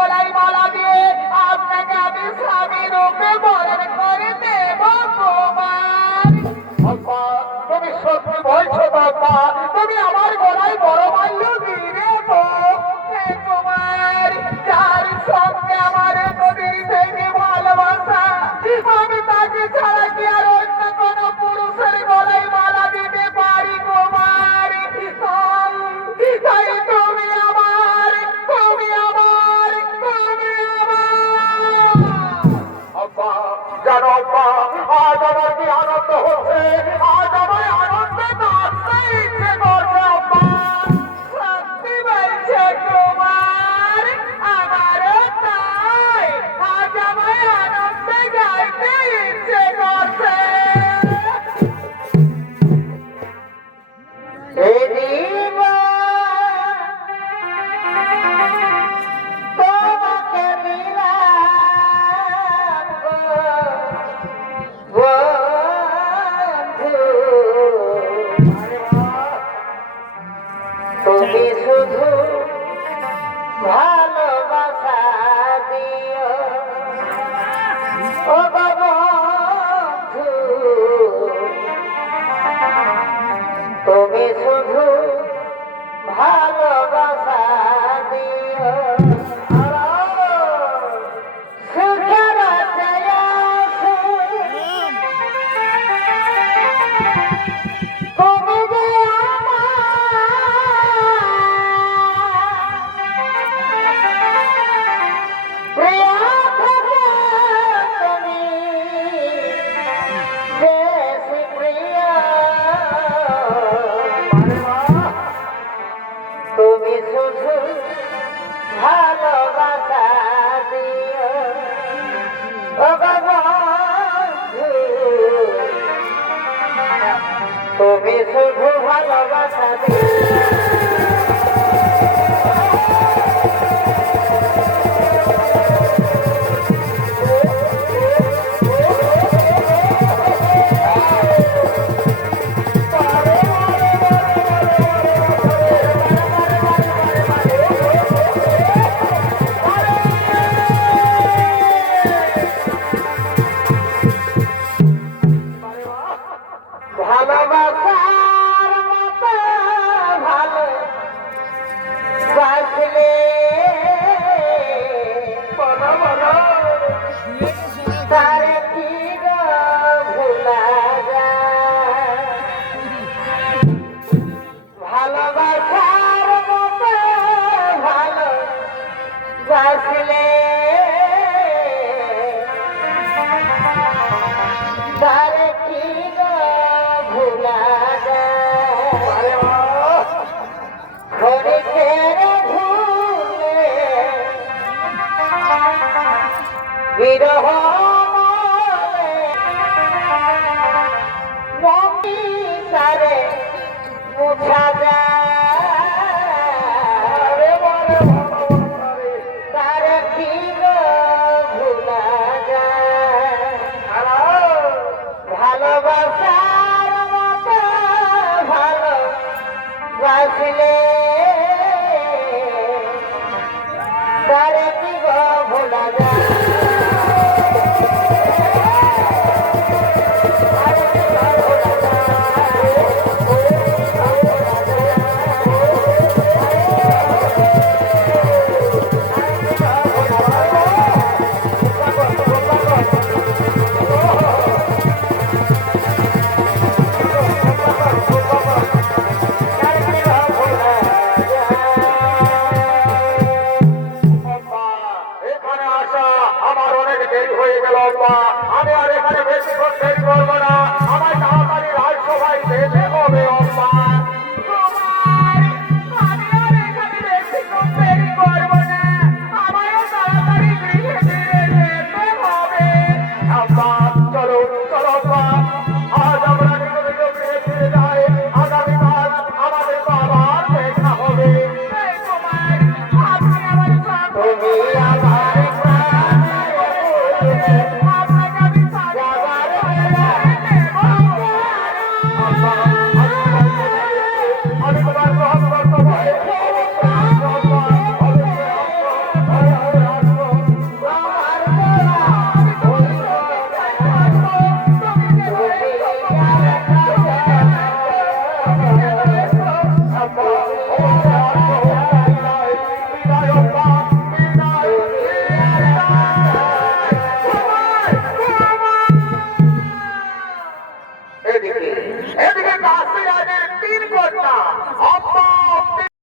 গলায় মালা দিয়ে আপনাকে আমি স্বামী রূপে বরণ করে দেব কুমার। আব্বা তুমি সত্যি বলছো তো আব্বা? তুমি আমার গলায় বড় মাল্য দিবে তো? হ্যাঁ কুমার, যার সঙ্গে আমার নদীর থেকে ভালোবাসা, আমি তাকে ছাড়া কি আর অন্য কোনো পুরুষের গলায় মালা দিতে পারি কুমার? তাই তুমি আমার, তুমি আমার, তুমি আমার। আব্বা জানো আব্বা, আজ আমার কি আনন্দ হচ্ছে, আজ আমার আনন্দে নাচতে ইচ্ছে করছে আব্বা। সত্যি বলছো কুমার, আমারও তাই। আজ আমায় আনন্দে গাইতে ইচ্ছে করছে। এই দিবা তোমাকে দিলাম গো বন্ধু, তুমি শুধু ভালোবাসা দিও ও গো বন্ধু, তুমি শুধু ভালোবাসা দিও। সুখের চেয়ে তুমি যে আমার প্রিয় থেকে তুমি বেশি প্রিয়, তুমি শুধু ভালোবাসা দিও ও গো বন্ধু, তুমি শুধু ভালোবাসা দিও। ভালোবাসার মতো ভালো বাসলে তার কি গো ভোলা যায়? ভালোবাসার মতো ভালো বাসলে তার কি গো ভোলা যায়? ক্ষণিকের ভুলে বিরহ মনে মমি তারে মুছা যায়, তার কি গো ভোলা যায়? ভালোবাসার মতো ভালো বাসলে তার কি গো ভোলা যায়? এখানে আসা আমার অনেক দেরি হয়ে গেল আব্বা, আমি আর এখানে বেশিক্ষণ দেরি করবো না।